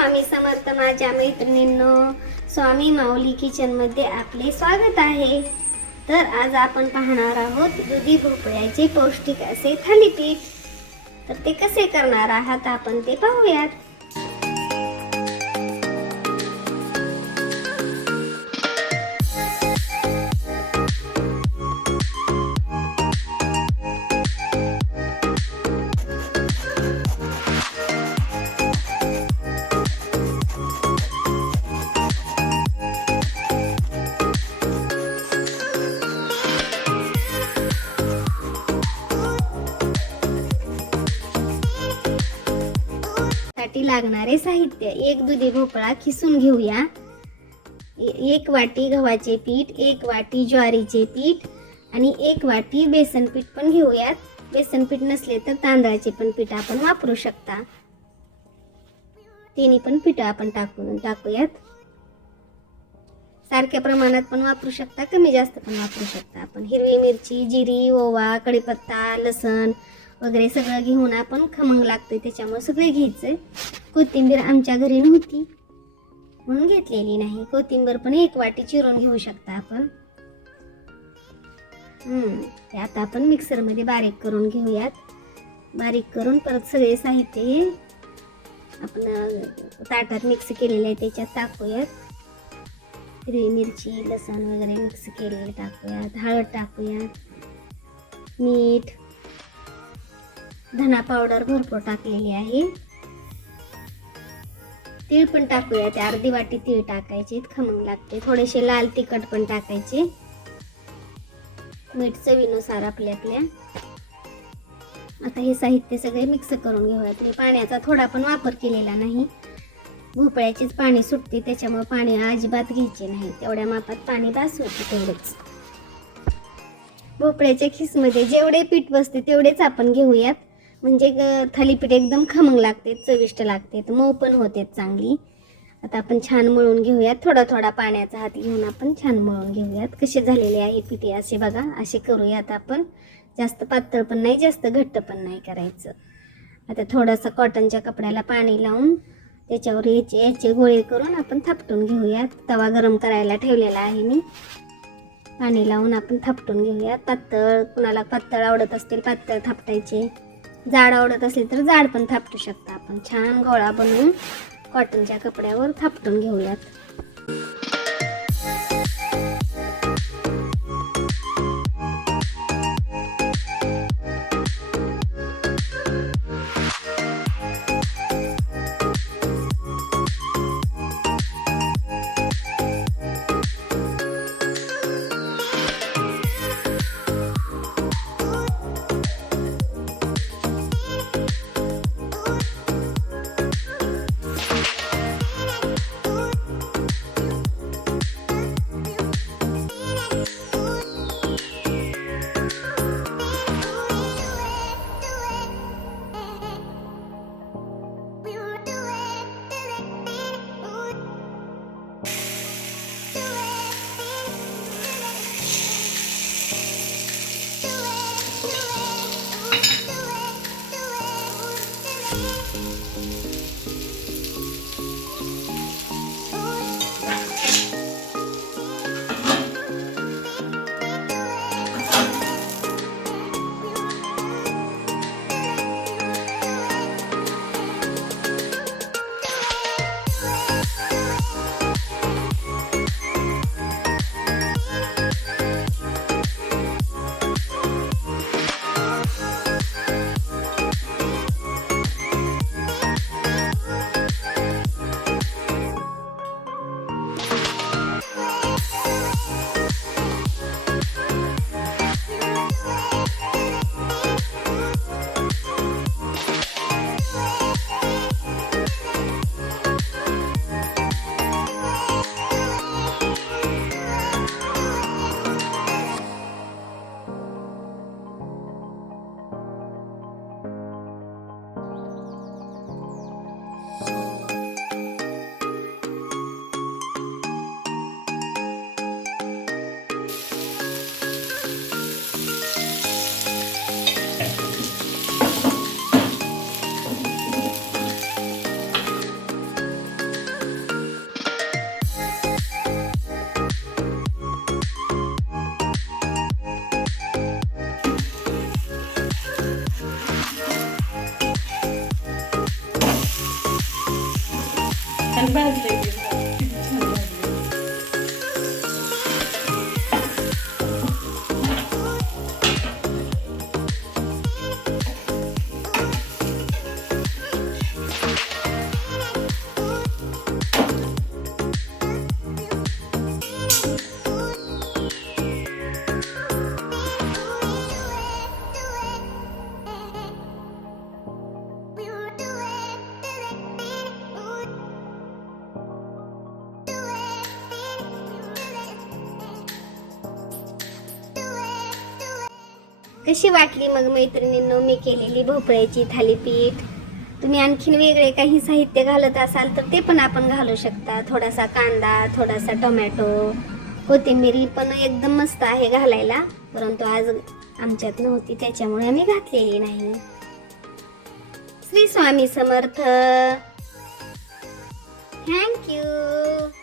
स्वामी समर्थ माझ्या मैत्रिणींनो, स्वामी माऊली किचन मध्ये आपले स्वागत आहे। तर आज आपण पाहणार आहोत दुधी भोपळ्याचे पौष्टिक असे थालीपीठ। तर ते कसे करणार आहात आपण ते पाहूयात। साठी लागणारे साहित्य, एक दुधी भोपळा खिसून घेऊया, एक वाटी गव्हाचे पीठ, एक वाटी ज्वारीचे पीठ आणि एक वाटी बेसन पीठ पण घेऊयात। बेसन पीठ नसले तर तांदळाचे पण पीठ आपण वापरू शकता। तिन्ही पण पीठ आपण टाकूयात। सारख्या प्रमाणात पण वापरू शकता, कमी जास्त पण वापरू शकता। आपण हिरवी मिरची, जिरी, ओवा, कढीपत्ता, लसण वगैरे सगळं घेऊन आपण खमंग लागते त्याच्यामुळे सगळे घ्यायचे। कोथिंबीर आमच्या घरी नव्हती म्हणून घेतलेली नाही। कोथिंबीर पण एक वाटी चिरून घेऊ शकता आपण। ते आता आपण मिक्सर मध्ये बारीक करून घेऊयात। बारीक करून परत सगळे साहित्य हे आपण ताटात मिक्स केलेले आहे त्याच्यात टाकूयात। हिरवी मिरची, लसण वगैरे मिक्स केलेले टाकूयात। हळद टाकूयात, मीठ, धना पावडर भरपूर टाकलेली आहे। तीळ पण टाकूयात, अर्धी वाटी तीळ टाकायचे, खमंग लागते। थोडेसे लाल तिखट पण टाकायचे, मीठ चवीनुसार आपल्या। आता हे साहित्य सगळे मिक्स करून घेऊयात। मी पाण्याचा थोडा पण वापर केलेला नाही, भोपळ्याचेच पाणी सुटते त्याच्यामुळे पाणी अजिबात घ्यायचे नाही, तेवढ्या मापात पाणी बास होते तेवढेच। भोपळ्याच्या खिसमध्ये जेवढे पीठ बसते तेवढेच आपण घेऊयात, म्हणजे थालीपीठ एकदम खमंग लागते, चविष्ट लागते, मऊ पण होते चांगली। आता आपण छान मळून घेऊयात, थोडा थोडा पाण्याचा हात घेऊन आपण छान मळून घेऊयात। कसे झालेले आहे पिठे असे बघा, असे करूयात आपण। जास्त पातळ पण नाही, जास्त घट्ट पण नाही करायचं। आता थोडासा कॉटनच्या कपड्याला पाणी लावून त्याच्यावर याचे गोळे करून आपण थापटून घेऊयात। तवा गरम करायला ठेवलेला आहे मी, पाणी लावून आपण थापटून घेऊयात। पातळ, कुणाला पातळ आवडत असतील पातळ थापटायचे, जाड आवडत असेल तर जाड पण थापटू शकता आपण। छान गोळा बनवून कॉटनच्या कपड्यावर थापटून घेऊयात। छान भाजले किती छान भाजले. कशी वाटली मग मैत्रिणींनो मी केलेली भोपळ्याची थालीपीठ? तुम्ही आणखीन वेगळे काही साहित्य घालत असाल तर ते पण आपण घालू शकता. थोडासा कांदा, थोडासा टोमॅटो, कोथिंबीर पण एकदम मस्त आहे घालायला, परंतु आज आमच्यात नव्हती त्याच्यामुळे आम्ही घातलेली नाही. श्री स्वामी समर्थ. थँक्यू.